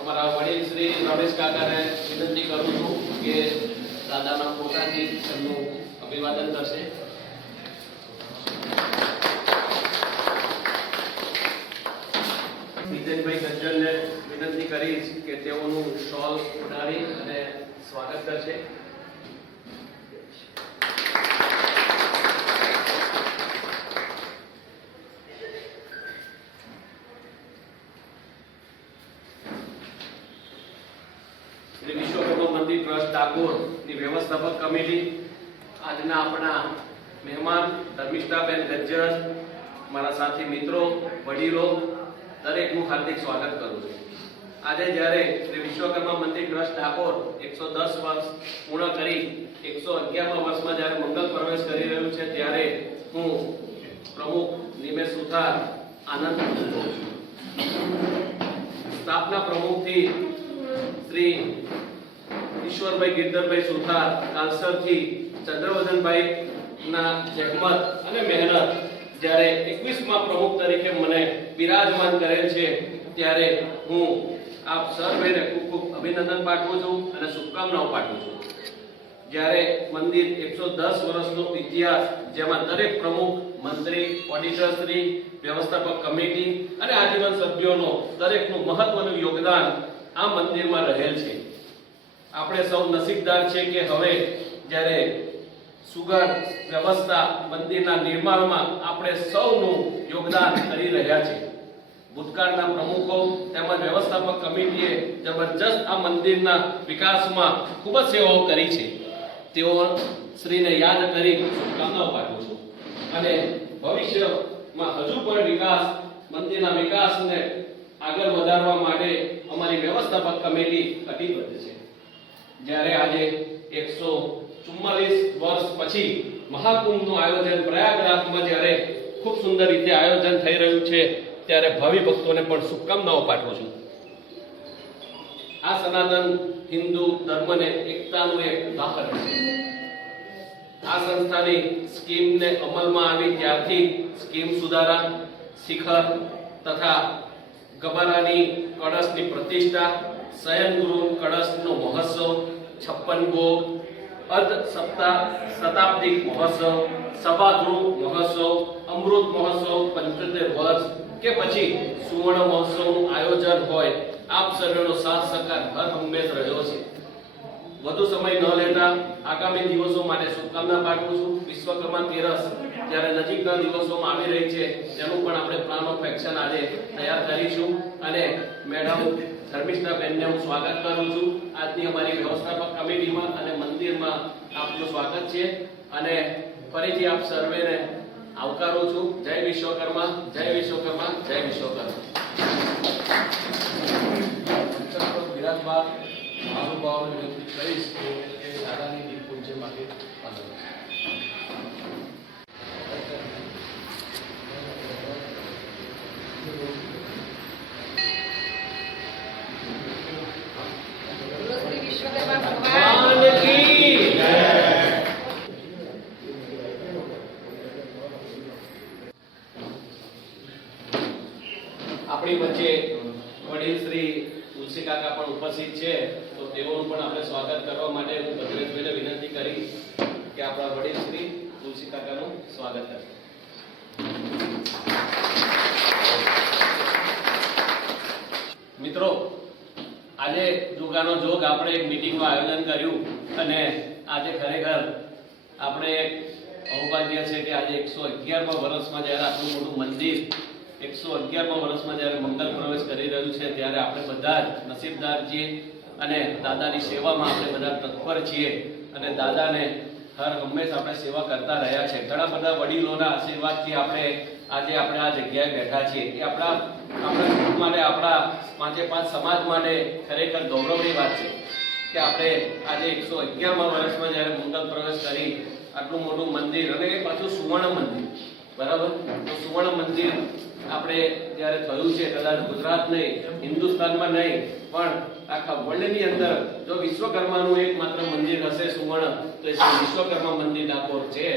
અમારા વડીલ શ્રી રમેશ કાકાને વિનંતી કરું છું કે દાદાના પોતાથી એમનું અભિવાદન કરશે. નીતિનભાઈ ગજ્જરને વિનંતી કરીશ કે તેઓનું શોલ ઉડાડી અને સ્વાગત કરશે. શ્રી વિશ્વકર્મા મંદિર ટ્રસ્ટ ડાકોરની વ્યવસ્થાપક કમિટી, આજના આપણા મહેમાન ધર્મિષ્ઠાબેન ગજ્જર, મારા સાથી મિત્રો, વડીલો, દરેકનું હાર્દિક સ્વાગત કરું છું. આજે જ્યારે શ્રી વિશ્વકર્મા મંદિર ટ્રસ્ટ ડાકોર 110 વર્ષ પૂર્ણ કરી 111મા વર્ષમાં જ્યારે મંગલ પ્રવેશ કરી રહ્યું છે, ત્યારે હું પ્રમુખ નિમેશ સુથાર આનંદ અનુભવું છું. સ્થાપના પ્રમુખથી શ્રી ઈશ્વરભાઈ ગિરધરભાઈ સુથાર, કાલસરથી ચંદ્રવદનભાઈ ના જહેમત અને મહેનત જ્યારે 21મા પ્રમુખ તરીકે મને બિરાજમાન કરેલ છે, ત્યારે હું આપ સર્વેને ખૂબ ખૂબ અભિનંદન પાઠવું છું અને શુભકામનાઓ પાઠવું છું. જ્યારે મંદિર 110 વર્ષનો ઇતિહાસ, જેમાં દરેક પ્રમુખ, મંત્રી, ઓડિટરશ્રી, વ્યવસ્થાપક કમિટી અને આજીવન સભ્યોનો દરેકનું મહત્વનું યોગદાન આ મંદિરમાં રહેલ છે. આપણે સૌ નસીબદાર છે કે હવે જ્યારે સુગર વ્યવસ્થા મંદિરના નિર્માણમાં આપણે સૌનું યોગદાન કરી રહ્યા છે. ભૂતકાળના પ્રમુખો તેમજ વ્યવસ્થાપક કમિટીએ જબરજસ્ત આ મંદિરના વિકાસમાં ખૂબ જ સેવાઓ કરી છે. તેઓ શ્રીને યાદ કરી શુભકામનાઓ પાઠવું છું અને ભવિષ્યમાં હજુ પણ વિકાસ, મંદિરના વિકાસને આગળ વધારવા માટે અમારી વ્યવસ્થાપક કમિટી કટિબદ્ધ છે. જ્યારે આજે 144 વર્ષ પછી મહાકુંભનું આયોજન પ્રયાગરાજમાં જ્યારે ખૂબ સુંદર રીતે આયોજન થઈ રહ્યું છે, ત્યારે ભાવિ ભક્તોને પણ શુભકામનાઓ પાઠવું છું. આ સનાતન હિન્દુ ધર્મને એકતાનું એક ઉદાહરણ છે. આ સંસ્થાની સ્કીમને અમલમાં આવી ત્યારથી સ્કીમ સુધારા, શિખર તથા ગબારાની કળશની પ્રતિષ્ઠા, શયનગુરુ કળશનો મહોત્સવ, 56 ભોગ, અર્ધ સપ્તાહ શતાબ્દી મહોત્સવ, સભાગૃહ મહોત્સવ, અમૃત મહોત્સવ 75 વર્ષ કે પછી સુવર્ણ મહોત્સવનું આયોજન હોય, આપ સર્વેનો સાથ સહકાર હર હંમેશ રહ્યો છે. વધુ સમય ન લેતા આગામી દિવસો માટે શુભકામના પાઠવું છું. વિશ્વકર્મા તેરસ જ્યારે નજીકના દિવસોમાં આવી રહી છે, તેનું પણ આપણે પ્લાન ઓફ એક્શન આજે તૈયાર કરીશું અને મેડમ ધર્મિષ્ઠાબેનને હું સ્વાગત કરું છું. આજની અમારી વ્યવસ્થાપક કમિટીમાં અને મંદિરમાં આપનું સ્વાગત છે અને ફરીથી આપ સર્વેને આવકારું છું. જય વિશ્વકર્મા, જય વિશ્વકર્મા, જય વિશ્વકર્મા. વિરાજમાન મહાનુભાવોને વિનંતી કરીશ કે દાદાની દીપ પૂજ્ય માટે આપણી વચ્ચે વડીલ શ્રી તુલસી કાકા પણ ઉપસ્થિત છે, તો તેઓનું પણ આપણે સ્વાગત કરવા માટે હું ભદ્રેશભાઈને વિનંતી કરીશ કે આપણા વડીલ શ્રી તુલસી કાકાનું સ્વાગત કરે. મિત્રો, આજે જોગાનો જોગ આપણે એક મીટિંગનું આયોજન કર્યું અને આજે ખરેખર આપણે સૌભાગ્ય છે કે આજે 111મા વર્ષમાં જ્યારે આટલું મોટું મંદિર 111મા વર્ષમાં જ્યારે મંગલ પ્રવેશ કરી રહ્યું છે, ત્યારે આપણે બધા જ નસીબદાર છીએ અને દાદાની સેવામાં આપણે બધા તત્પર છીએ અને દાદાને હર હંમેશ આપણે સેવા કરતા રહ્યા છે. ઘણા બધા વડીલોના આશીર્વાદથી આપણે આજે આ જગ્યાએ બેઠા છીએ. એ આપણા ગ્રુપ માટે, આપણા પાંચે પાંચ સમાજ માટે ખરેખર ગૌરવની વાત છે કે આપણે આજે 111મા વર્ષમાં જ્યારે મંગલ પ્રવેશ કરી આટલું મોટું મંદિર, અને એ પાછું સુવર્ણ મંદિર, બરાબર. તો સુવર્ણ મંદિર આપણે જ્યારે થયું છે, કદાચ ગુજરાત નહીં, હિન્દુસ્તાનમાં નહીં, પણ આખા વર્લ્ડની અંદર જો વિશ્વકર્માનું એકમાત્ર મંદિર હશે સુવર્ણ તો એ શ્રી વિશ્વકર્મા મંદિર ડાકોર છે.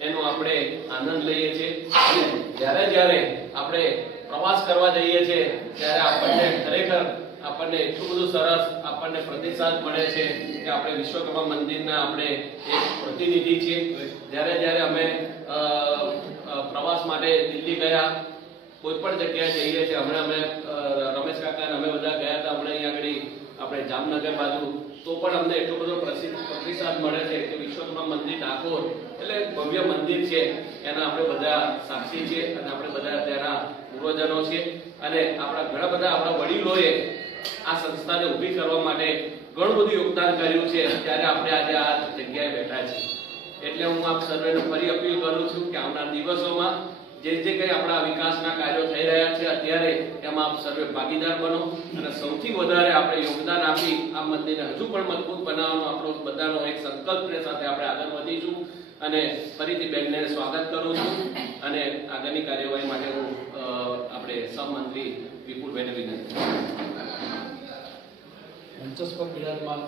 એનો આપણે આનંદ લઈએ છીએ. અને જ્યારે જ્યારે આપણે પ્રવાસ કરવા જઈએ છીએ ત્યારે આપણને ખરેખર એટલું બધું સરસ આપણને પ્રતિસાદ મળે છે કે આપણે વિશ્વકર્મા મંદિરના આપણે એક પ્રતિનિધિ છીએ. જ્યારે અમે પ્રવાસ માટે દિલ્હી ગયા, કોઈ પણ જગ્યાએ જઈએ છીએ, હમણાં અમે રમેશ કાકા અને અમે બધા ગયા હતા હમણાં અહીંયા આગળ આપણે જામનગર બાજુ, તો પણ અમને એટલો બધો પ્રતિસાદ મળે છે કે વિશ્વકર્મા મંદિર ડાકોર એટલે ભવ્ય મંદિર છે. એના આપણે બધા સાક્ષી છીએ અને આપણે બધા ત્યાંના પૂર્વજનો છીએ. અને ઘણા બધા આપણા વડીલોએ આ સંસ્થાને ઊભી કરવા માટે ઘણું બધું યોગદાન કર્યું છે. ત્યારે આપણે આજે આ જગ્યાએ બેઠા છીએ. એટલે હું આપ સર્વેને ફરી અપીલ કરું છું કે આવનાર દિવસોમાં જે કંઈ આપણા વિકાસના કાર્યો થઈ રહ્યા છે અત્યારે એમાં આપ સર્વે ભાગીદાર બનો અને સૌથી વધારે આપણે યોગદાન આપી આ મંદિરને હજુ પણ મજબૂત બનાવવાનો આપણો બધાનો એક સંકલ્પને સાથે આપણે આગળ વધીશું. અને ફરીથી બેનને સ્વાગત કરું છું અને આગળની કાર્યવાહી માટે હું આપણે સહમંત્રી વિપુલભાઈને વિનંતી. મંચસ પર બિરાજમાન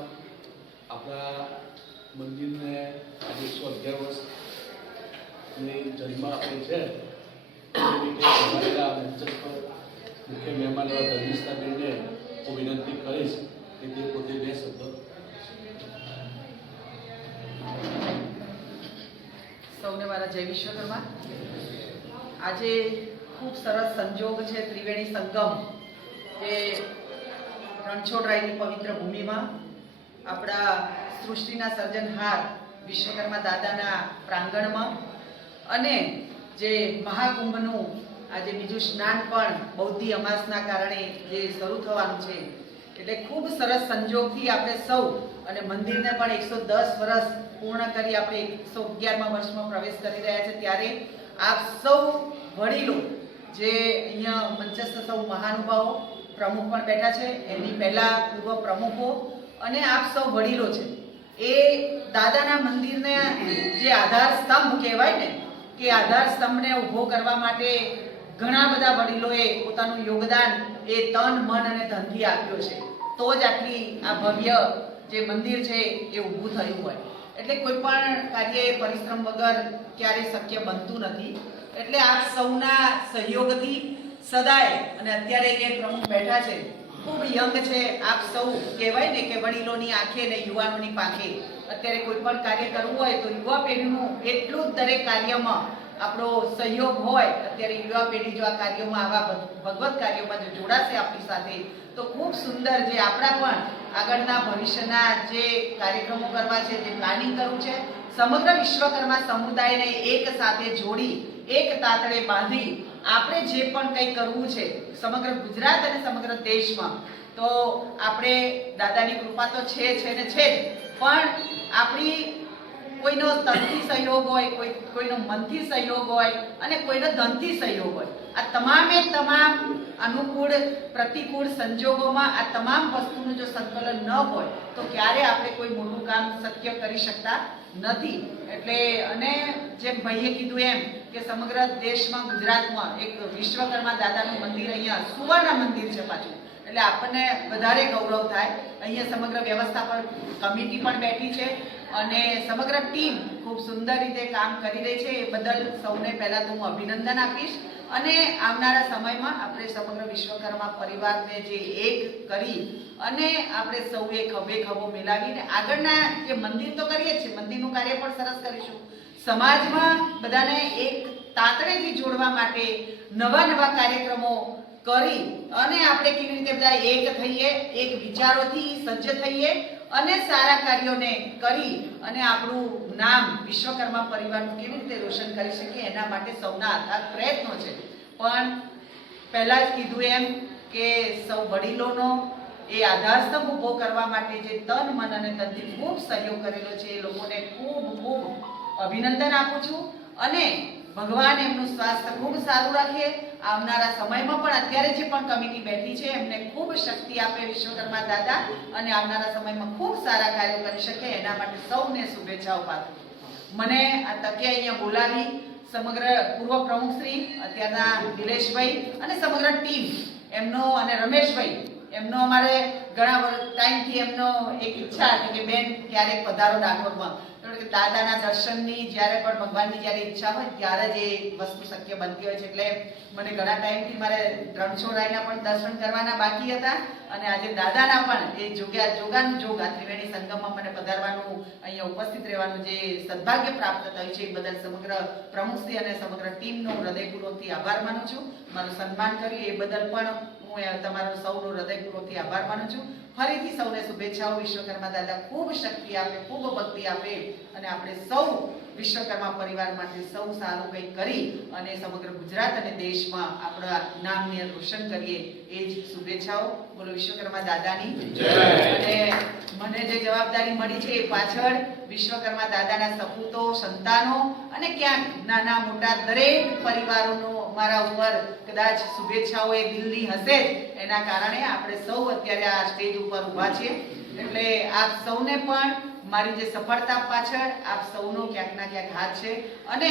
આપણા મંદિરને આજે 111 વર્ષની જન્મ આપણે છે મંચસ પર મુખ્ય મહેમાન એવા ધર્મિષ્ઠાબેનને હું વિનંતી કરીશ કે તે પોતે 2 શબ્દ. સૌને મારા જય વિશ્વકર્મા. આજે ખૂબ સરસ સંજોગ છે ત્રિવેણી સંગમ એ રણછોડરાયની પવિત્ર ભૂમિમાં આપણા સૃષ્ટિના સર્જનહાર વિશ્વકર્મા દાદાના પ્રાંગણમાં અને જે મહાકુંભનું આજે બીજું સ્નાન પણ બૌદ્ધિ અમાસના કારણે જે શરૂ થવાનું છે એટલે ખૂબ સરસ સંજોગથી આપણે સૌ અને મંદિરને પણ 110 વર્ષ પૂર્ણ કરી આપણે 111મા વર્ષમાં પ્રવેશ કરી રહ્યા છે. ત્યારે આપ સૌ વડીલો જે અહીંયા મંચસ્થ સૌ મહાનુભાવો પ્રમુખ પણ બેઠા છે, એની પહેલા પૂર્વ પ્રમુખો અને આપ સૌ વડીલો છે, એ દાદાના મંદિરને જે આધાર સ્તંભ કહેવાય ને કે આધાર સ્તંભને ઊભો કરવા માટે ઘણા બધા વડીલોએ પોતાનું યોગદાન એ તન મન અને ધનથી આપ્યો છે. તો જ આટલી આ ભવ્ય જે મંદિર છે એ ઊભું થયું હોય. એટલે કોઈ પણ કાર્ય એ પરિશ્રમ વગર ક્યારેય શક્ય બનતું નથી. એટલે આપ સૌના સહયોગથી સદાય અને અત્યારે જે પ્રમુખ બેઠા છે ખૂબ યંગ છે આપ સૌ, કહેવાય ને કે વડીલોની આંખે ને યુવાનોની પાંખે. અત્યારે કોઈ પણ કાર્ય કરવું હોય તો યુવા પેઢીનું એટલું જ દરેક કાર્યમાં આપણો સહયોગ હોય. અત્યારે યુવા પેઢી જો આ કાર્યોમાં આવા ભગવત કાર્યોમાં જો જોડાશે આપણી સાથે તો ખૂબ સુંદર જે આપણા પણ આગળના ભવિષ્યના જે કાર્યક્રમો કરવા છે, જે પ્લાનિંગ કરવું છે, સમગ્ર વિશ્વકર્મા સમુદાયને એક સાથે જોડી એક તાતડે બાંધી આપણે જે પણ કંઈ કરવું છે સમગ્ર ગુજરાત અને સમગ્ર દેશમાં, તો આપણે દાદાની કૃપા તો છે ને છે જ, પણ આપણી કોઈનો તનથી સહયોગ હોય, કોઈનો મનથી સહયોગ હોય અને કોઈનો ધનથી સહયોગ હોય. આ તમામે તમામ અનુકૂળ પ્રતિકૂળ સંજોગોમાં આ તમામ વસ્તુનું જો સંકલન ન હોય તો ક્યારે આપણે કોઈ મોટું કામ શક્ય કરી શકતા નથી. એટલે અને જેમ ભાઈએ કીધું એમ કે સમગ્ર દેશમાં ગુજરાતમાં એક વિશ્વકર્મા દાદાનું મંદિર અહીંયા સુવર્ણ મંદિર છે પાછું, એટલે આપણને વધારે ગૌરવ થાય. અહીંયા સમગ્ર વ્યવસ્થાપન કમિટી પણ બેઠી છે અને સમગ્ર ટીમ ખૂબ સુંદર રીતે કામ કરી રહી છે. એ બદલ સૌને પહેલા તો હું અભિનંદન આપીશ. અને આવનારા સમયમાં આપણે સમગ્ર વિશ્વકર્મા પરિવારને જે એક કરી અને આપણે સૌએ ખભે ખભો મિલાવીને આગળના જે મંદિર તો કરીએ છીએ, મંદિરનું કાર્ય પણ સરસ કરીશું. સમાજમાં બધાને એક તાતડેથી જોડવા માટે નવા કાર્યક્રમો કરી અને આપણે કેવી રીતે બધા એક થઈએ, એક વિચારોથી સજ્જ થઈએ અને સારા કાર્યોને કરી અને આપણું નામ વિશ્વકર્મા પરિવારનું કેવી રીતે રોશન કરી શકીએ એના માટે સૌના અથાગ પ્રયત્નો છે. પણ પહેલા જ કીધું એમ કે સૌ વડીલોનો એ આધારસ્તંભ ઊભો કરવા માટે જે તન મન અને ધનથી ખૂબ સહયોગ કરેલો છે એ લોકોને ખૂબ ખૂબ અભિનંદન આપું છું. અને ભગવાન એમનું સ્વાસ્થ્ય ખૂબ સારું રાખે. આવનારા સમયમાં પણ અત્યારે જે પણ કમિટી બેઠી છે એમને ખૂબ શક્તિ આપે વિશ્વકર્મા દાદા અને આવનારા સમયમાં ખૂબ સારા કાર્યો કરી શકે એના માટે સૌને શુભેચ્છાઓ પાઠવું. મને આ તકે અહીંયા બોલાવી સમગ્ર પૂર્વ પ્રમુખ શ્રી અત્યારના નિલેશભાઈ અને સમગ્ર ટીમ એમનો અને રમેશભાઈ એમનો અમારે ઘણા ટાઈમથી એમનો એક ઈચ્છા હતી કે બેન ક્યારેક પધારો ડાકોરમાં. કારણ કે દાદાના દર્શનની જ્યારે પણ ભગવાનની જ્યારે ઈચ્છા હોય ત્યારે જ એ વસ્તુ શક્ય બનતી હોય છે. એટલે મને ઘણા ટાઈમથી મારે રણછોડરાયના પણ દર્શન કરવાના બાકી હતા અને આજે દાદાના પણ એ જોગાનું જોગ આ ત્રિવેણી સંગમમાં મને પધારવાનું, અહીંયા ઉપસ્થિત રહેવાનું જે સદભાગ્ય પ્રાપ્ત થયું છે એ બદલ સમગ્ર પ્રમુખશ્રી અને સમગ્ર ટીમનો હૃદયપૂર્વકથી આભાર માનું છું. મારું સન્માન કર્યું એ બદલ પણ હું તમારો સૌનો હૃદયપૂર્વકથી આભાર માનું છું. ફરીથી સૌને શુભેચ્છાઓ. વિશ્વકર્મા દાદા ખૂબ શક્તિ આપે, ખૂબ ભક્તિ આપે અને આપણે સૌ વિશ્વકર્મા પરિવાર માટે સૌ સારું કંઈક કરી અને સમગ્ર ગુજરાત અને દેશમાં આપણા નામને રોશન કરીએ એ જ શુભેચ્છાઓ. બોલો વિશ્વકર્મા દાદાની જય. અને મને જે જવાબદારી મળી છે એ પાછળ વિશ્વકર્મા દાદાના સપૂતો, સંતાનો અને ક્યાંક નાના મોટા દરેક પરિવારોનો મારા ઉપર કદાચ શુભેચ્છાઓ એ દિલની હશે જ. એના કારણે આપણે સૌ અત્યારે આ સ્ટેજ ઉપર ઊભા છીએ. એટલે આપ સૌને પણ મારી જે સફળતા પાછળ આપ સૌનો ક્યાંક ના ક્યાંક હાથ છે. અને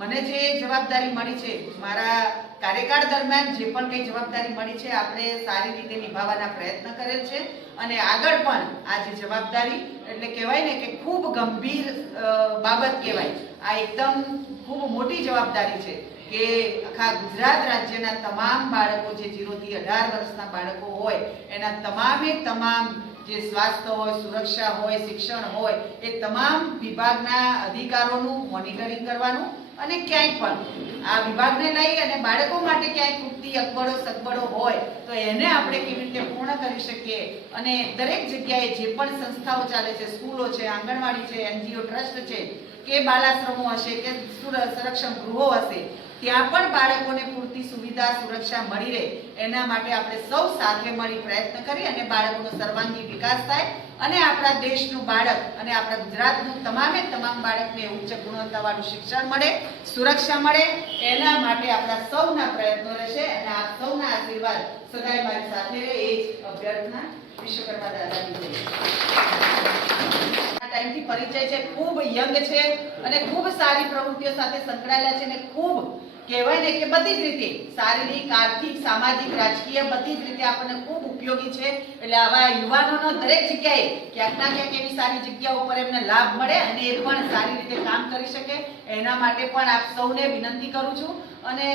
મને જે જવાબદારી મળી છે મારા કાર્યકાળ દરમિયાન જે પણ કઈ જવાબદારી મળી છે આપણે સારી રીતે નિભાવવાના પ્રયત્ન કરેલ છે અને આગળ પણ આ જે જવાબદારી એટલે કહેવાય ને કે ખૂબ ગંભીર બાબત કહેવાય. આ એકદમ ખૂબ મોટી જવાબદારી છે કે આખા ગુજરાત રાજ્યના તમામ બાળકો જે 0 થી 18 વર્ષના બાળકો હોય એના તમામે તમામ જે સ્વાસ્થ્ય હોય, સુરક્ષા હોય, શિક્ષણ હોય એ તમામ વિભાગના અધિકારોનું મોનિટરિંગ કરવાનું અને ક્યાંય પણ આ વિભાગને લઈ અને બાળકો માટે ક્યાંય ખૂટતી અગવડો સગવડો હોય તો એને આપણે કેવી રીતે પૂર્ણ કરી શકીએ. અને દરેક જગ્યાએ જે પણ સંસ્થાઓ ચાલે છે, સ્કૂલો છે, આંગણવાડી છે, NGO ટ્રસ્ટ છે કે બાલાશ્રમો હશે કે સંરક્ષણ ગૃહો હશે, ત્યાં પણ બાળકોને પૂરતી સુવિધા, સુરક્ષા મળી રહે એના માટે આપણે સૌ સાથે મળી પ્રયત્ન કરી અને બાળકોનો સર્વાંગી વિકાસ થાય અને આપણા દેશનું બાળક અને આપણા ગુજરાતનું તમામે તમામ બાળકને ઉચ્ચ ગુણવત્તાવાળું શિક્ષણ મળે, સુરક્ષા મળે એના માટે આપણા સૌના પ્રયત્નો રહેશે અને આપ સૌના આશીર્વાદ સદાય મારી સાથે રહે એ જ અભ્યર્થના. વિશ્વકર્મા દાદાની જય. ટાઈમથી પરિચય છે, ખૂબ યંગ છે અને ખૂબ સારી પ્રવૃત્તિઓ સાથે સંકળાયેલા છે અને ખૂબ કહેવાય ને કે બધી જ રીતે શારીરિક, આર્થિક, સામાજિક, રાજકીય બધી જ રીતે આપણને ખૂબ ઉપયોગી છે. એટલે આવા યુવાનોનો દરેક જગ્યાએ ક્યાંક ના ક્યાંક એવી સારી જગ્યાઓ ઉપર એમને લાભ મળે અને એ પણ સારી રીતે કામ કરી શકે એના માટે પણ આપ સૌને વિનંતી કરું છું. અને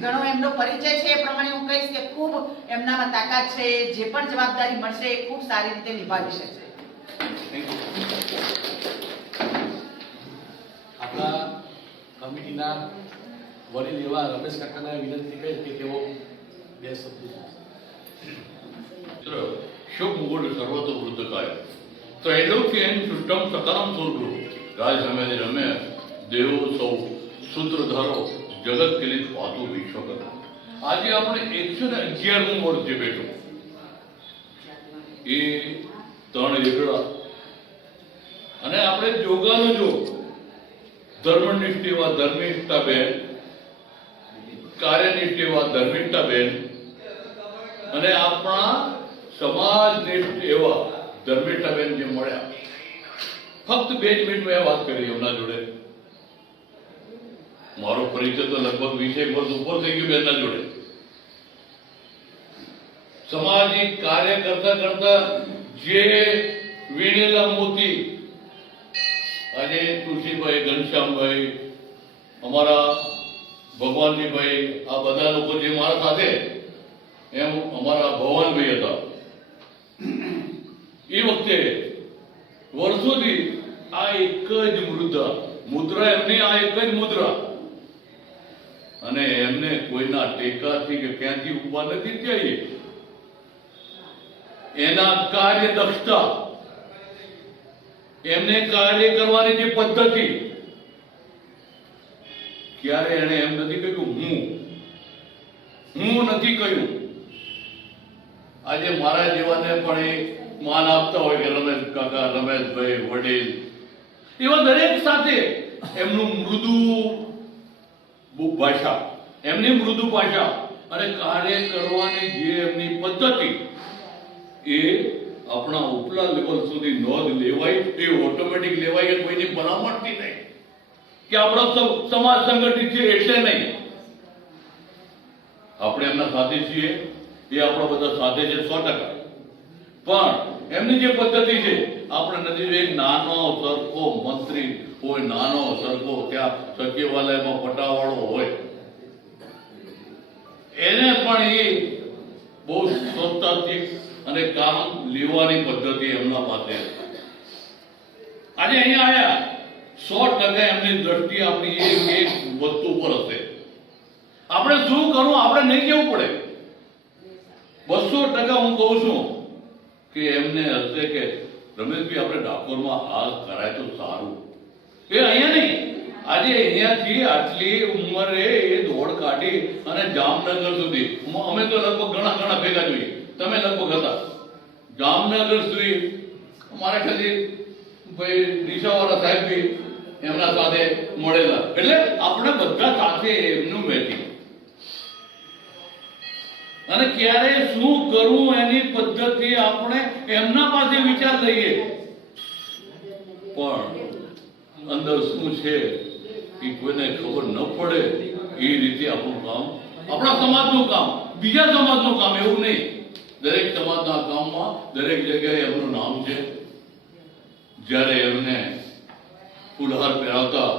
ઘણો એમનો પરિચય છે એ પ્રમાણે હું કહીશ કે ખૂબ એમનામાં તાકાત છે. જે પણ જવાબદારી મળશે એ ખૂબ સારી રીતે નિભાવી શકશે. આપણા કમિટીના વડીલ એવા રમેશ કાકાને વિનંતી કરી કે તેઓ 2 શબ્દ. શુભ મુહૂર્ત સર્વતો વૃદ્ધકાય ત્રૈલોક્યન સૃષ્ટમ સકલમ સુરગુરુ રાજ રમે રમે દેવો સૌ સૂત્રધારો જગત કિલિત પાતું વિશ્વકર્મા. આજે આપણે 111મું વર્ષ જે બેઠું એ 3 એકડા અને આપણે જોગાનો જો ધર્મનિષ્ઠ એવા ધર્મિષ્ઠા બેન, કાર્યનિષ્ઠ એવા ધર્મિષ્ઠા બેન અને આપણા સમાજનિષ્ઠ એવા ધર્મિષ્ઠા બેન જે મળ્યા. ફક્ત 2 જ મિનિટ મેં વાત કરી એમના જોડે. મારો પરિચય તો લગભગ 20 વર્ષ ઉપર થઈ ગયું બેનના જોડે. સામાજિક કાર્ય કરતા કરતા જે વીણેલા મોતી આજે તુલસીભાઈ, ઘનશ્યામભાઈ, અમારા ભગવાનજીભાઈ, આ બધા લોકો જે મારા સાથે, એમ અમારા ભવાનભાઈ હતા. એ વખતે વર્ષોથી આ એક જ મુદ્રા એમની આ એક જ મુદ્રા અને એમને કોઈના ટેકાથી કે ક્યાંથી ઉભા નથી થયા. એના કાર્ય દક્ષતા, એમને કાર્ય કરવાની જે પદ્ધતિ, ક્યારે એને એમ નથી કહ્યું હું નથી કહ્યું. આજે મારા જેવાને પણ એ માન આપતા હોય કે રમેશ કાકા, રમેશભાઈ, વડીલ, એવા દરેક સાથે એમનું મૃદુ ભાષા, એમની મૃદુ ભાષા અને કાર્ય કરવાની જે એમની પદ્ધતિ એ આપણા ઉપલા લેવલ સુધી નોંધ લેવાય. એ ઓટોમેટિક લેવાય કે કોઈની બનાવટથી નહીં કે આપણો સમાજ સંગઠિત છે એટલે નહીં. આપણે એમના સાથે છીએ, એ આપણા બધા સાથે છે 100%. પણ એમની જે પદ્ધતિ છે આપણે નથી જો એક નાનો સરખો મંત્રી હોય, નાનો સરખો ત્યાં સચિવાલયમાં પટાવાળો હોય, એને પણ એ બહુ સ્વચ્છતાથી અને કામ લેવાની પદ્ધતિ એમના પાસે. આજે અહીંયા આયા 100% એમની દ્રષ્ટિ આપણી એક વસ્તુ પર હશે. આપણે શું કરવું આપણે નહીં કેવું પડે. 200% હું કહું છું કે એમને હશે કે રમેશભાઈ આપણે ડાકોરમાં આ કરાય તો સારું. એ અહીંયા નહીં, આજે અહીંયાથી આટલી ઉંમરે એ દોડ કાઢી અને જામનગર સુધી, અમે તો લગભગ ઘણા ભેગા જોઈએ, તમે લગભગ હતા જામનગર સુધી. અમારા ખ્યાલથી ભાઈ દિશાવાળા સાહેબ બી એમના સાથે મળેલા, એટલે આપણે બધા સાથે એમનું મેચિંગ અને ક્યારે શું કરવું એની પદ્ધતિ આપણે એમના પાસે વિચાર લઈએ. પણ અંદર શું છે એ કોઈને ખબર ન પડે એ રીતે આપણું કામ, આપણા સમાજનું કામ, બીજા સમાજનું કામ એવું નહીં. દરેક સમાજના કામમાં દરેક જગ્યાએ એમનું નામ છે. જ્યારે એમને ફૂલહાર પહેરાવતા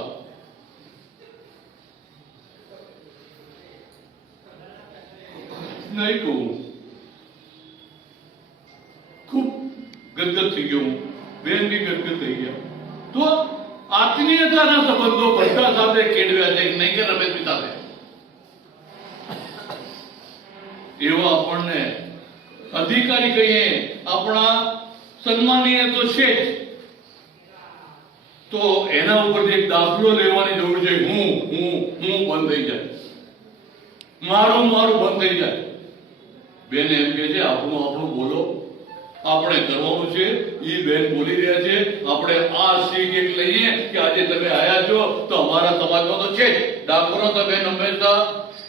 નહીં કહું, ખૂબ ગદગદ થઈ ગયો હું, બેન બી ગદગદ થઈ ગયા. તો આત્મીયતાના સંબંધો બધા સાથે કેળવ્યા છે, નહીં કે રમેશભાઈ સાથે. એવા આપણને અધિકારી કહીએ, આપણા સન્માનીય તો છે જ, તો એના ઉપરથી એક દાખલો લેવાની જરૂર છે. હું બંધ થઈ જાય, મારું બંધ થઈ જાય. બેન એમ કે છે આપણું બોલો, આપણે કરવાનું છે. એ બેન બોલી રહ્યા છે, આપણે આ શીખ એક લઈએ કે આજે તમે આયા છો તો અમારા સમાજમાં તો છે જ. ડાકોરો તો બેન હંમેશા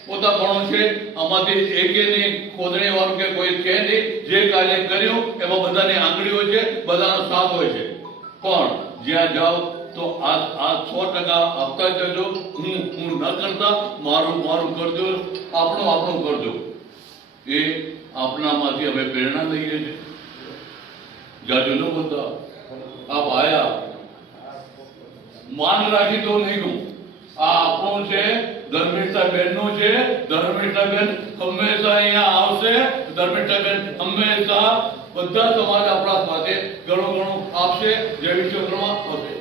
પોતાપણું છે, આમાંથી એકેની ખોદણી વાળું કે કોઈ છે નહીં. જે કાર્ય કર્યું એમાં બધાની આંગળીઓ છે, બધાનો સાથ હોય છે. પણ જ્યાં જાઓ તો આ 100% આપતા જજો. હું ન કરતા, મારું કરજો, આપણું કરજો. એ આપણામાંથી અમે પ્રેરણા લઈએ છીએ. જાજો ન બોલતા, આપ આયા, માન રાખી તો નહીં કહું. આ આપણું છે, ધર્મિષ્ઠાબેનનું છે. ધર્મિષ્ઠાબેન હંમેશા અહીંયા આવશે. ધર્મિષ્ઠાબેન હંમેશા બધા સમાજ આપણા સાથે ઘણું આપશે. જય વિશ્વકર્મા હશે.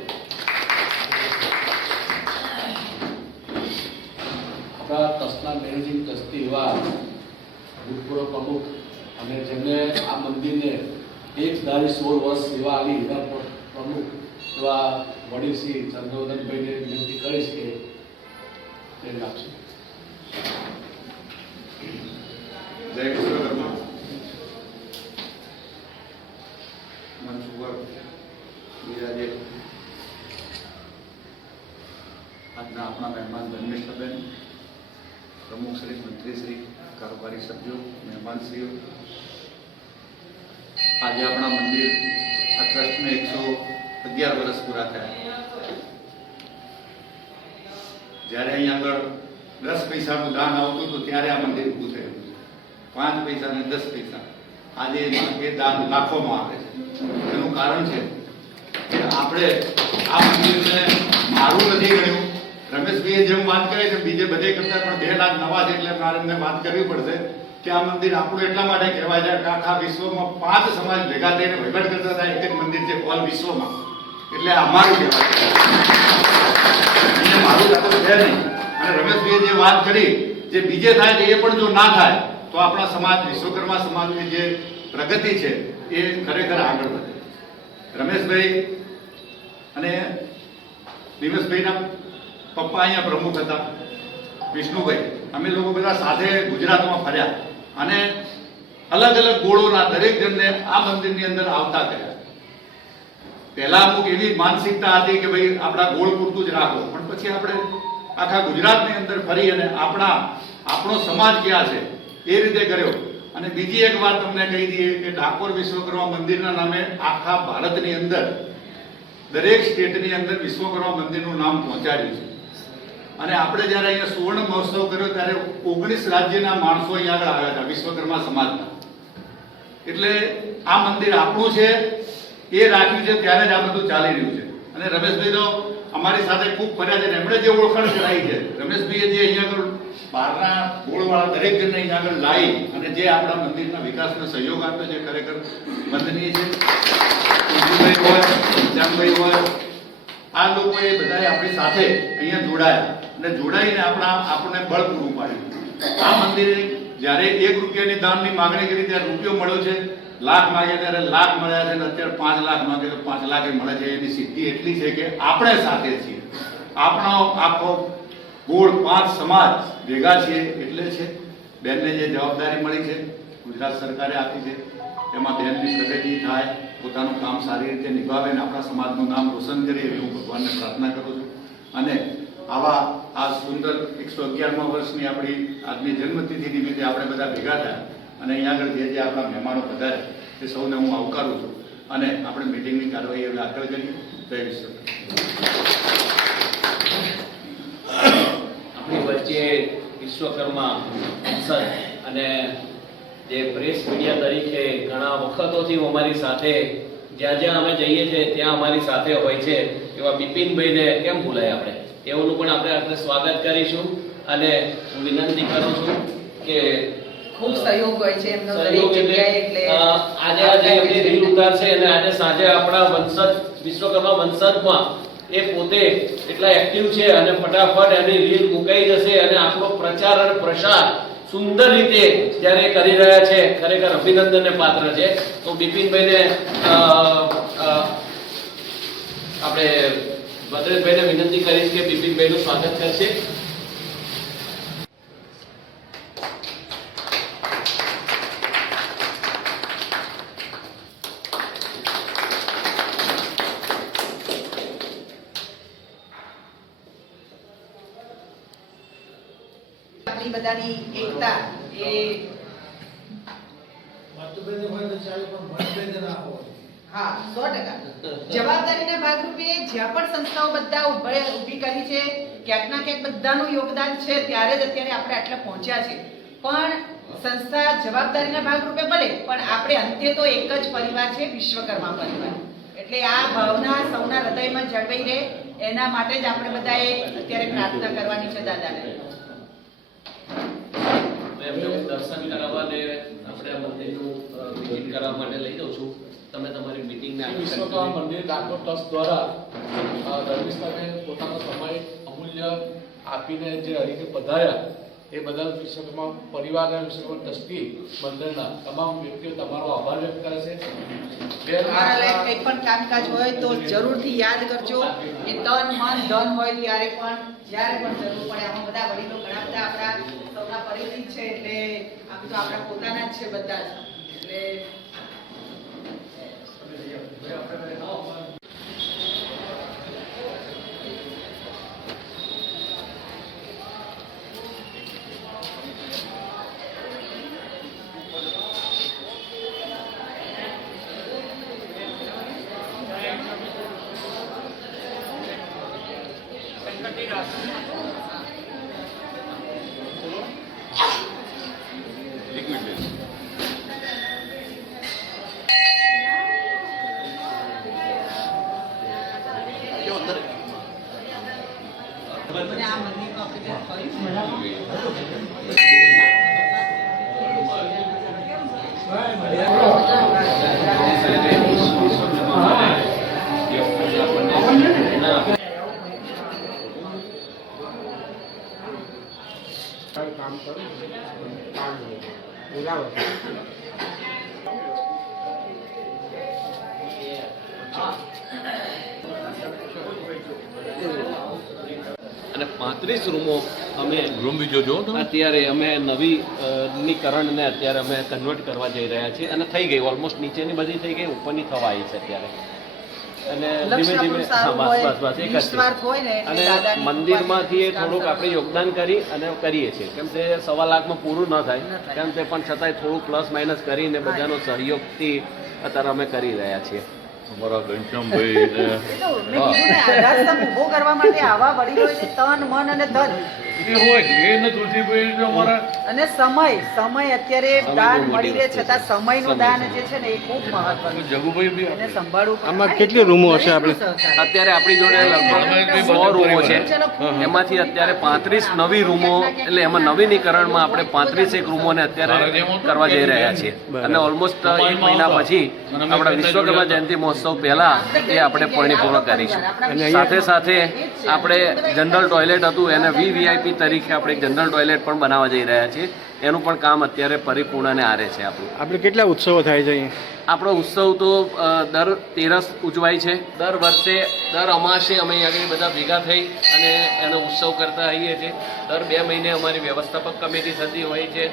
આપણા ટ્રસ્ટના મેનેજિંગ ટ્રસ્ટી એવા ભૂતપૂર્વ પ્રમુખ અને જેમને આ મંદિરને એક ધારી 16 વર્ષ સેવા આપી એવા પ્રમુખ એવા વડીલ શ્રી ચંદ્રવદનભાઈને વિનંતી કરીશ કે તે આપશે. જય વિશ્વકર્મા. મંચ ઉપર બિરાજે આજના આપણા મહેમાન ધર્મિષ્ઠાબેન, પ્રમુખશ્રી, મંત્રીશ્રી, કારોબારી સભ્યો, મહેમાનશ્રીઓ, આજે આપણા મંદિર આ ટ્રસ્ટને 111 વર્ષ પૂરા થયા. જ્યારે અહીંયા આગળ 10 પૈસાનું દાન આવતું હતું ત્યારે આ મંદિર ઊભું થયું. 5 પૈસા અને 10 પૈસા, આજે એ દાન લાખોમાં આવે છે. એનું કારણ છે કે આપણે આ મંદિરને મારું નથી ગણ્યું. રમેશભાઈએ જેમ વાત કરી છે બીજે બધે કરતા પણ 2 લાખ નવા છે, એટલે મારે એમને વાત કરવી પડશે કે આ મંદિર આપણું એટલા માટે કહેવાય છે કે આખા વિશ્વમાં 5 સમાજ ભેગા થઈને વહીવટ કરતા હતા. એક જ મંદિર છે ઓલ વિશ્વમાં, એટલે અમારું કહેવાય છે, મારું તો છે નહીં. અને રમેશભાઈએ જે વાત કરી, જે બીજે થાય છે એ પણ જો ના થાય તો આપણા સમાજ, વિશ્વકર્મા સમાજની જે પ્રગતિ છે એ ખરેખર આગળ વધે. રમેશભાઈ અને દિવેશભાઈના પપ્પા અહીંયા પ્રમુખ હતા, વિષ્ણુભાઈ. અમે લોકો બધા સાથે ગુજરાતમાં ફર્યા અને અલગ અલગ ગોળોના દરેક જણને આ મંદિરની અંદર આવતા કર્યા. પહેલા અમુક એવી માનસિકતા હતી કે ભાઈ આપણા ગોળ પૂરતું જ રાખો, પણ પછી આપણે આખા ગુજરાતની અંદર ફરી અને આપણો સમાજ ક્યાં છે એ રીતે કર્યો. અને બીજી એક વાત તમને કહી દઈએ કે ડાકોર વિશ્વકર્મા મંદિરના નામે આખા ભારતની અંદર દરેક સ્ટેટની અંદર વિશ્વકર્મા મંદિરનું નામ પહોંચાડ્યું છે. અને આપણે જ્યારે અહીંયા સુવર્ણ મહોત્સવ કર્યો ત્યારે 19 રાજ્યના માણસો અહીંયા આગળ આવ્યા હતા વિશ્વકર્મા સમાજના. એટલે આ મંદિર આપણું છે એ રાખ્યું છે ત્યારે જ આ બધું ચાલી રહ્યું છે. અને રમેશભાઈ તો અમારી સાથે ખૂબ ફર્યા છે. એમણે જે ઓળખાણ કરાવી છે, રમેશભાઈએ જે અહીંયા આગળ બહારના ગોળવાળા દરેક જણને અહીંયા આગળ લાવી અને જે આપણા મંદિરના વિકાસનો સહયોગ આપ્યો છે, ખરેખર વંદનીય છે. કુંજુભાઈ હોય, શ્યામભાઈ હોય, આ લોકોએ બધાએ આપણી સાથે અહીંયા જોડાયા અને જોડાઈને આપણને બળ પૂરું પાડ્યું. આ મંદિરે જ્યારે 1 રૂપિયાની દાનની માંગણી કરી ત્યારે રૂપિયો મળ્યો છે, લાખ માંગ્યા ત્યારે લાખ મળ્યા છે, અને અત્યારે 5 લાખ માંગે તો 5 લાખ મળે છે. એની સિદ્ધિ એટલી છે કે આપણે સાથે છીએ, આપણો આખો ગોળ 5 સમાજ ભેગા છીએ. એટલે છે બેનને જે જવાબદારી મળી છે, ગુજરાત સરકારે આપી છે, એમાં બેનની પ્રગતિ થાય, પોતાનું કામ સારી રીતે નિભાવે અને આપણા સમાજનું નામ રોશન કરે એવી હું ભગવાનને પ્રાર્થના કરું છું. અને આવા આ સુંદર 111મા વર્ષની આપણી આજની જન્મતિથિ નિમિત્તે આપણે બધા ભેગા થયા અને અહીંયા આગળ જે આપણા મહેમાનો પધારે તે સૌને હું આવકારું છું. અને આપણે મિટિંગની કાર્યવાહી હવે આગળ કરીએ. જય વિશ્વકર્મા. આપણી વચ્ચે વિશ્વકર્મા સંસદ અને જે પ્રેસ મીડિયા તરીકે ઘણા વખતોથી અમારી સાથે જ્યાં જ્યાં અમે જઈએ છીએ ત્યાં અમારી સાથે હોય છે એવા બિપિનભાઈને કેમ ભૂલાય આપણે, એઓનું પણ આપણે સ્વાગત કરીશું. અને હું વિનંતી કરું છું કે ખૂબ સહયોગ હોય છે એમનો દરેક સહયોગ જગ્યાએ. એટલે એટલે આજે એમની રીલ ઉતારશે અને આજે સાંજે આપણા વંશજ વિશ્વકર્મા વંશજમાં એ પોતે એટલા એક્ટિવ છે અને ફટાફટ એની રીલ મુકાઈ જશે અને આપણો પ્રચાર અને પ્રસાર સુંદર રીતે જ્યારે કરી રહ્યા છે, ખરેખર અભિનંદનને પાત્ર છે. તો બિપિનભાઈને આપણે ભદ્રેશભાઈને વિનંતી કરીશ કે બિપિનભાઈનું સ્વાગત કરશે. આપણી બધાની એકતા એ હા 100% જવાબદારીના ભાગરૂપે જ્યાં પણ સંસ્થાઓ બધા ઊભી કરી છે, ક્યાંક ના ક્યાંક બધાનું યોગદાન છે, ત્યારે જ અત્યારે આપણે આટલા પહોંચ્યા છે. પણ સંસ્થા જવાબદારીના ભાગરૂપે ભલે, પણ આપણે અંતે તો એક જ પરિવાર છે, વિશ્વકર્મા પરિવાર. એટલે આ ભાવના સૌના હૃદયમાં જળવાઈ રહે એના માટે જ આપણે બધાએ અત્યારે પ્રાર્થના કરવાની છે દાદાને. એમને દર્શન કરાવવા અને આપણે આ મંદિરનું વિઝિટ કરવા માટે લઈ જાઉં છું. તમે તમારી મીટિંગને વિશ્વકર્મા મંદિર ડાકોર ટ્રસ્ટ દ્વારા ધર્મિષ્ઠાબેન પોતાનો સમય અમૂલ્ય આપીને જે હરીને પધાર્યા એ બદલ વિશ્વકર્મા પરિવાર અને વિશ્વકર્મા ટ્રસ્ટી મંદિરના તમામ વ્યક્તિઓ તમારો આભાર વ્યક્ત કરે છે. તમારા લાયક કંઈ પણ કામકાજ હોય તો જરૂરથી યાદ કરજો. એ તન મન ધન હોય ત્યારે પણ જ્યારે પણ જરૂર પડે. આમાં બધા વડીલો ઘણા બધા આપણા સૌના પરિચિત છે, એટલે આમ તો આપણા પોતાના જ છે બધા જ. એટલે મને આ મંદિરનું આપણે કામ કરું કામ બોલાવો અને 35 રૂમો અમે રૂમ બી જોજો તમે. અત્યારે અમે નવીનીકરણને અત્યારે અમે કન્વર્ટ કરવા જઈ રહ્યા છીએ અને થઈ ગઈ ઓલમોસ્ટ નીચેની બધી થઈ ગઈ, ઉપરની થવા આવી છે અત્યારે. અને ધીમે ધીમે બસ એક જ છે. અને મંદિરમાંથી એ થોડુંક આપણે યોગદાન કરી અને કરીએ છીએ, કેમ કે 1.25 લાખમાં પૂરું ન થાય, કેમ તે પણ છતાંય થોડું પ્લસ માઇનસ કરીને બધાનો સહયોગથી અત્યારે અમે કરી રહ્યા છીએ. અમારા ઘનશ્યામભાઈ ને મેં કીધું ને, આધારસ્તંભ ઊભો કરવા માટે આવા વડીલો છે, તન મન અને ધન એ હોય એ ને તુલસીભાઈ અમારા અને સમય અત્યારે દાન મળી રહે છતાં સમયનું દાન જે છે ને એ ખૂબ મહત્વનું છે. જગુભાઈ બી એને સંભાળવું પણ આમાં અને કેટલી રૂમો હશે આપણે? દરેકનું સહકાર. અત્યારે આપણી જોડે લગભગ 100 રૂમો છે. એમાંથી અત્યારે 35 નવી રૂમો, એટલે એમાં નવીનીકરણમાં આપણે 35 એક રૂમોને અત્યારે કરવા જઈ રહ્યા છીએ. અને ઓલમોસ્ટ 1 મહિના પછી આપણા વિશ્વકર્મા જયંતિ મહોત્સવ પહેલા એ આપણે પરિપૂર્ણ કરીશું. સાથે સાથે આપણે જનરલ ટોયલેટ હતું એને VVIP તરીકે આપણે એક જનરલ ટોયલેટ પણ બનાવવા જઈ રહ્યા છીએ. એનું પણ કામ અત્યારે પરિપૂર્ણ અને આરે છે આપણું. આપણે કેટલા ઉત્સવો થાય છે અહીંયા? આપણો ઉત્સવ તો દર 13 ઉજવાય છે. દર વર્ષે દર અમાસે અમે અહીં આગળ બધા ભેગા થઈ અને એનો ઉત્સવ કરતા હોઈએ છીએ. દર 2 મહિને અમારી વ્યવસ્થાપક કમિટી થતી હોય છે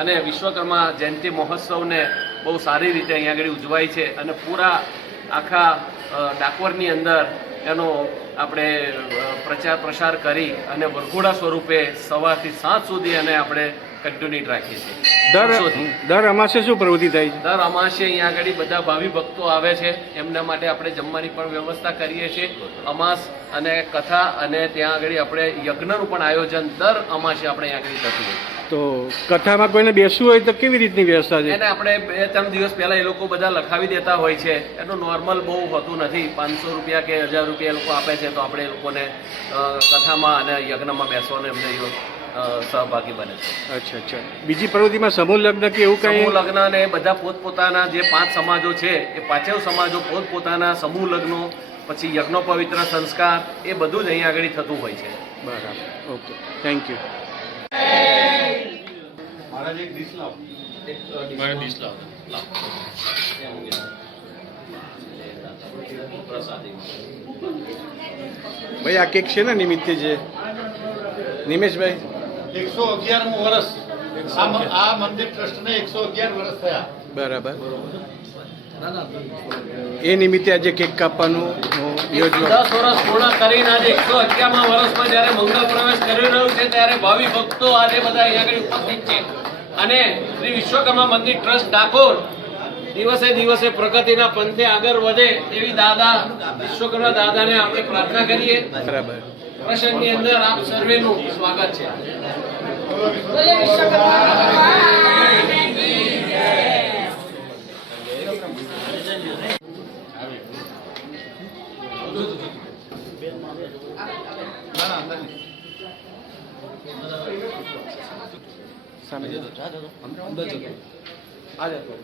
અને વિશ્વકર્મા જયંતિ મહોત્સવને બહુ સારી રીતે અહીં આગળ ઉજવાય છે અને પૂરા આખા ડાકોરની અંદર એનો આપણે પ્રચાર પ્રસાર કરી અને વરઘોડા સ્વરૂપે સવારથી સાંજ સુધી અને આપણે કન્ટિન્યુટ રાખીએ છીએ. દર અમાસે શું પ્રવૃત્તિ થાય છે? દર અમાસે અહીંયા આગળ બધા ભાવિ ભક્તો આવે છે, એમના માટે આપણે જમવાની પણ વ્યવસ્થા કરીએ છીએ. અમાસ અને કથા અને ત્યાં આગળ આપણે યજ્ઞનું પણ આયોજન દર અમાસે આપણે અહીંયા આગળ થતું હોય. તો કથામાં કોઈને બેસવું હોય તો કેવી રીતની વ્યવસ્થા છે? એને આપણે 2-3 દિવસ પહેલા એ લોકો બધા લખાવી દેતા હોય છે. એનું નોર્મલ બહુ હોતું નથી. 500 રૂપિયા કે 1000 રૂપિયા એ લોકો આપે છે તો આપણે એ લોકોને કથામાં અને યજ્ઞમાં બેસવાનો એમને સહભાગી બને છે. અચ્છા. બીજી પ્રવૃત્તિમાં સમૂહ લગ્ન કે એવું કંઈ? સમૂહ લગ્ન ને બધા પોતપોતાના જે 5 સમાજો છે એ 5 સમાજો પોતપોતાના સમૂહ લગ્નો, પછી યજ્ઞોપવિત્ર સંસ્કાર, એ બધું જ અહીંયા આગળ થતું હોય છે. બરાબર, ઓકે, થેન્ક યુ. મહારાજ એક ડીશ લાવો. ભાઈ આ કેક છે ને નિમિત્તે છે નિમેશભાઈ? 111મું વર્ષ આ મંદિર ટ્રસ્ટને 111 વર્ષ થયા. બરાબર. એ નિમિત્તે આજે કેક કાપવાનું યોજવા. 10 વર્ષ પૂર્ણ કરીને આજે 111મા વર્ષમાં જ્યારે મંગળ પ્રવેશ કરી રહ્યું છે ત્યારે ભાવિ ભક્તો આજે બધા અહીંયા આગળ ઉપસ્થિત છે અને શ્રી વિશ્વકર્મા મંદિર ટ્રસ્ટ ડાકોર દિવસે દિવસે પ્રગતિના પંથે આગળ વધે એવી દાદા વિશ્વકર્મા દાદાને આપણે પ્રાર્થના કરીએ. બરાબર. પ્રસંગની અંદર આપ સર્વેનું સ્વાગત છે. સામે જતો. અંદર જતો. આ જતો.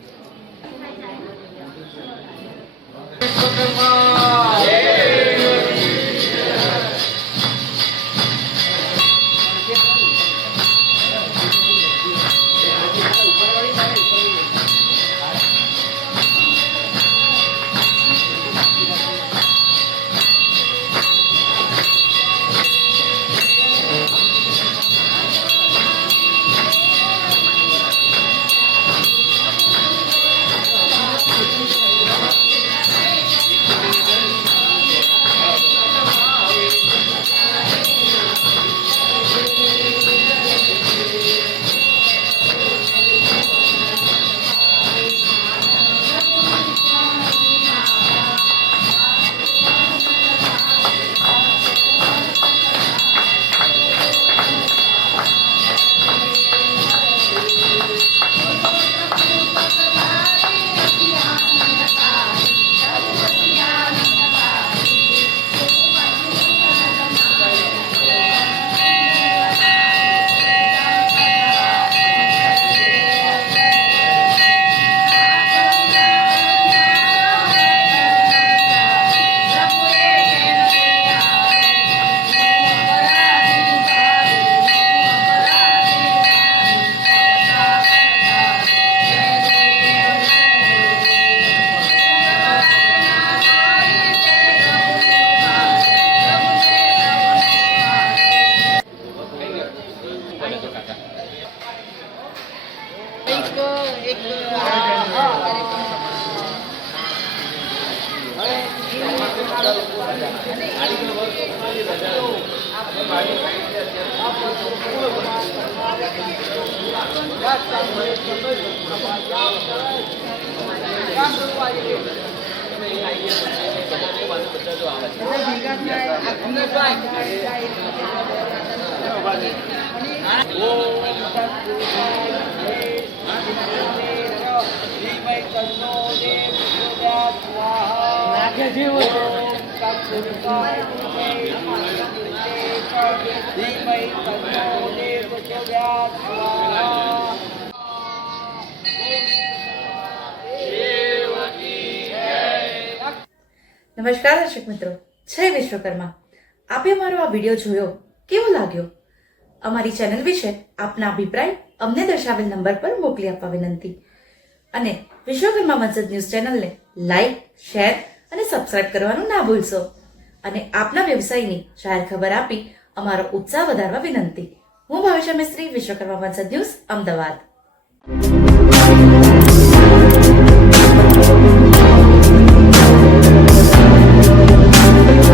ભેગા થાય નમસ્કાર દર્શક મિત્રો, જય વિશ્વકર્મા. આપે અમારો આ વિડીયો જોયો, કેવો લાગ્યો? અમારી ચેનલ વિશે આપના અભિપ્રાય અમને દર્શાવેલ નંબર પર મોકલી આપવા વિનંતી. અને વિશ્વકર્મા મસ્જિદ ન્યૂઝ ચેનલને લાઈક, શેર અને સબસ્ક્રાઇબ કરવાનું ના ભૂલશો. અને આપના વ્યવસાયની જાહેર ખબર આપી અમારો ઉત્સાહ વધારવા વિનંતી. હું ભાવેશા મિસ્ત્રી, વિશ્વકર્મા મસ્જિદ ન્યૂઝ, અમદાવાદ.